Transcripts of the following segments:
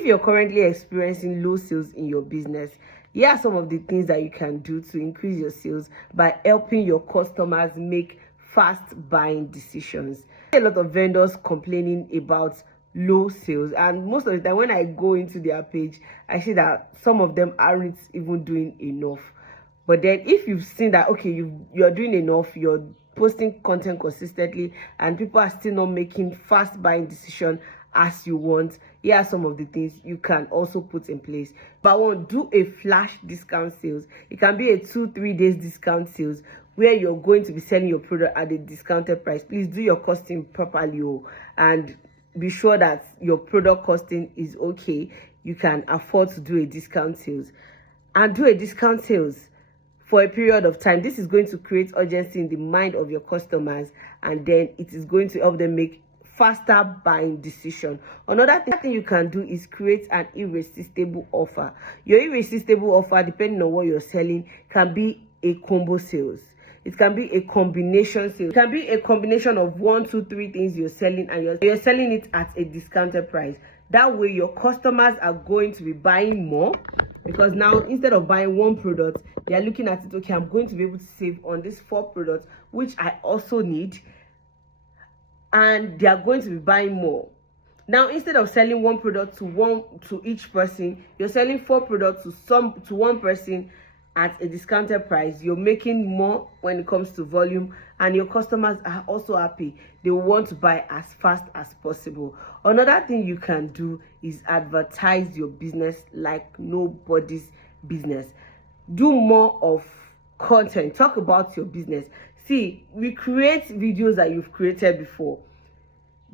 If you're currently experiencing low sales in your business, here are some of the things that you can do to increase your sales by helping your customers make fast buying decisions. A lot of vendors complaining about low sales, and most of the time when I go into their page, I see that some of them aren't even doing enough. But then if you've seen that, okay, you're doing enough, you're posting content consistently, and people are still not making fast buying decision as you want, here are some of the things you can also put in place. But one, do a flash discount sales. It can be a 2-3 days discount sales where you're going to be selling your product at a discounted price. Please do your costing properly, and be sure that your product costing is okay. You can afford to do a discount sales, and do a discount sales for a period of time. This is going to create urgency in the mind of your customers, and then it is going to help them make faster buying decision. Another thing you can do is create an irresistible offer. Your irresistible offer, depending on what you're selling, can be a combo sales. It can be a combination sale. It can be a combination of 1, 2, 3 things you're selling, and you're selling it at a discounted price. That way your customers are going to be buying more, because now instead of buying one product, they are looking at it, okay, I'm going to be able to save on these 4 products which I also need, and they are going to be buying more. Now instead of selling one product to each person, you're selling 4 products to one person at a discounted price. You're making more when it comes to volume, and your customers are also happy. They want to buy as fast as possible. Another thing you can do is advertise your business like nobody's business. Do more of content. Talk about your business. See, we create videos that you've created before.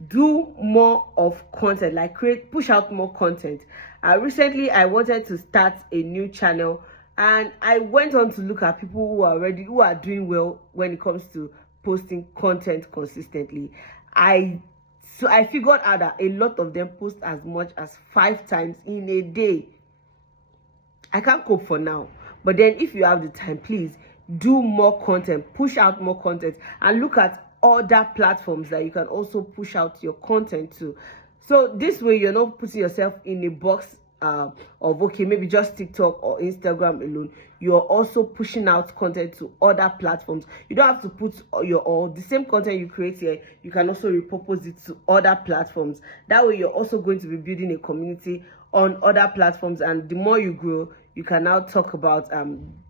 Do more of content, like push out more content. Recently I wanted to start a new channel, and I went on to look at people who are doing well when it comes to posting content consistently. So I figured out that a lot of them post as much as 5 times in a day. I can't cope for now, but then if you have the time, please do more content, push out more content, and look at other platforms that you can also push out your content to. So this way you're not putting yourself in a box of, okay, maybe just TikTok or Instagram alone. You're also pushing out content to other platforms. You don't have to put the same content you create here. You can also repurpose it to other platforms. That way you're also going to be building a community on other platforms, and the more you grow, you can now talk about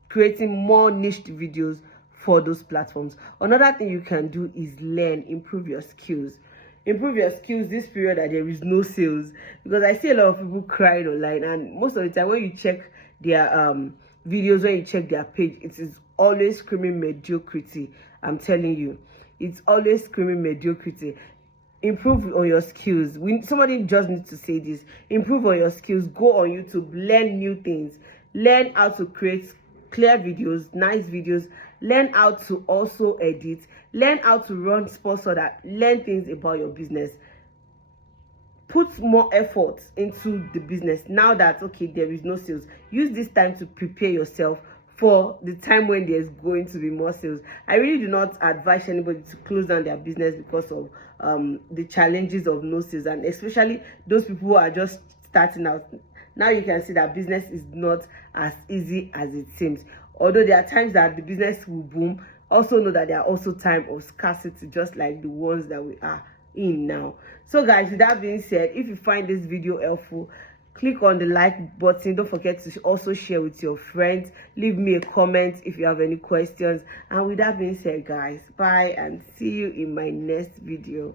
creating more niched videos for those platforms. Another thing you can do is learn, improve your skills. Improve your skills this period that there is no sales, because I see a lot of people crying online, and most of the time when you check their videos, when you check their page, it is always screaming mediocrity. I'm telling you, it's always screaming mediocrity. Improve on your skills. Somebody just needs to say this. Improve on your skills. Go on YouTube, learn new things, learn how to create clear videos, nice videos, learn how to also edit, learn how to run sponsored ads, learn things about your business. Put more effort into the business now that, okay, there is no sales. Use this time to prepare yourself for the time when there's going to be more sales. I really do not advise anybody to close down their business because of the challenges of no sales, and especially those people who are just starting out. Now you can see that business is not as easy as it seems. Although there are times that the business will boom, also know that there are also times of scarcity, just like the ones that we are in now. So guys, with that being said, if you find this video helpful, click on the like button. Don't forget to also share with your friends. Leave me a comment if you have any questions. And with that being said, guys, bye, and see you in my next video.